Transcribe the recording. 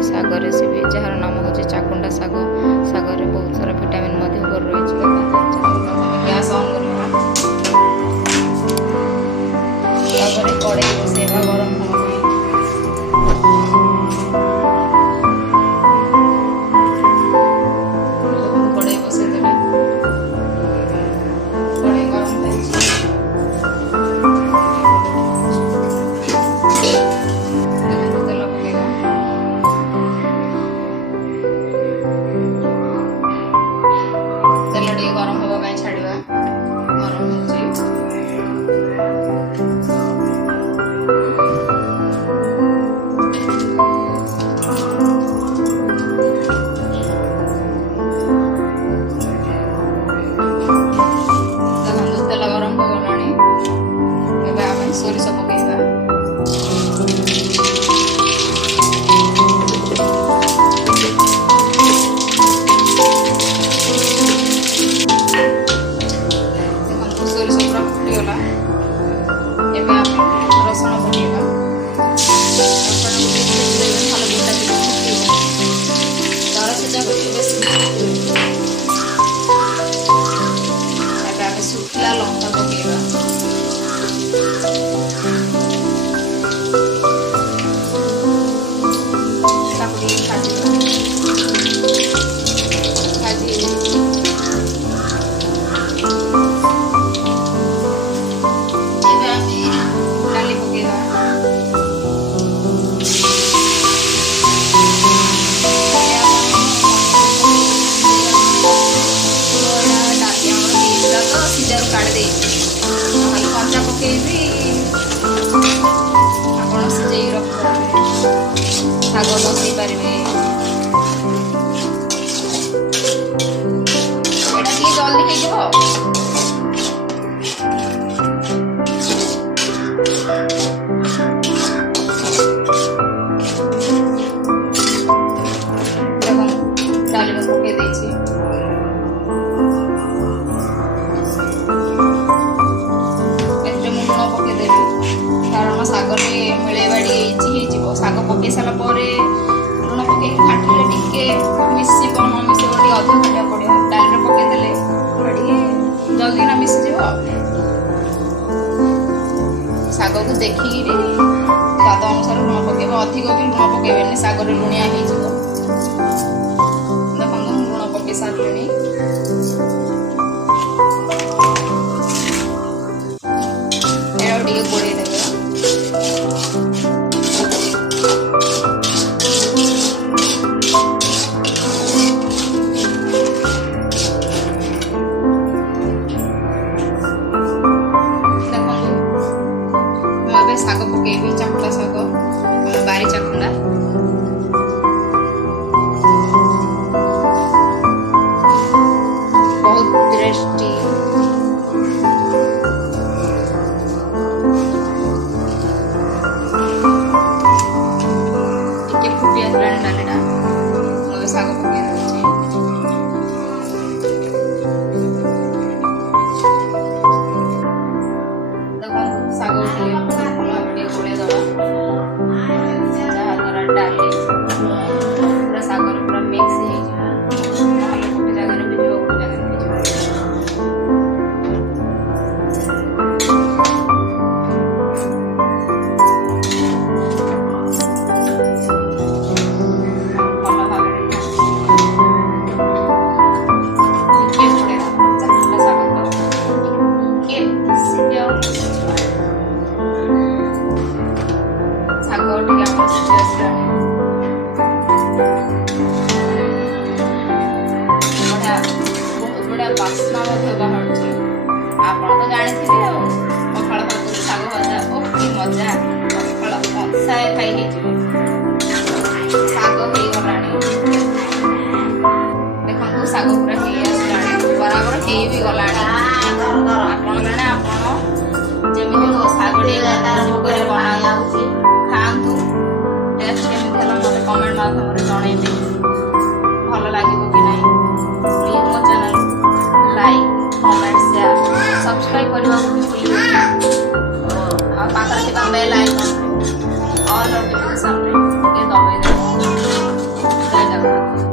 गोटे साग recipe jar नाम हूँ चाकुंडा साग। सागर बहुत सारा विटामिन भर रही। गैस ऑन कर कड़े बसेगा गरम कड़े बसईदे कड़े गरम सोरिष पकईबा सोरिष पूरा फुटीगला रसुण पकईबा भल दरसिजा कर सुखला लंका पकईबा कंचा पकईबी आप सिझे रख शाग बसई पारे जल्दी हो डाली में पकई देछि कारण सागर मिलेबाड़ी शाग पकई सारा लुण पकई घाटिले टिके मिसिब न मिसिब अधिक घाटा पड़ो डाली में पकईदे जल्दी ना मिसीज शाग को देखिकी स्वाद अनुसार लुण पकईब अधिक भी लुण पकईबे शागर लुणिया हो देखो लुण पकई सारे गोड़े देवे शाग पकईबी चाकुंडा शाग बारी चाकुंडा बहुत टेस्टी फुटी आसला डालीटा शाग पकई देखो शाग बास्ना बाहर आप तो जानी पखाड़ भात शाग भजा ओ कि मजा पखाड़ कंसाए खाई शाग हो गला देखो शाग पूरा हो बराबर हो भी गला आपन मैंने जमी शाग बना खातु टेस्ट केमी मतलब कमेंट माध्यम जनइबे भल लगे कि नहीं प्लीज मो channel like comment share subscribe करने को भी भूलिए और पाखर बेल आइकन ऑल नोटिफिकेशन रे दबाई दे। ଧନ୍ୟବାଦ।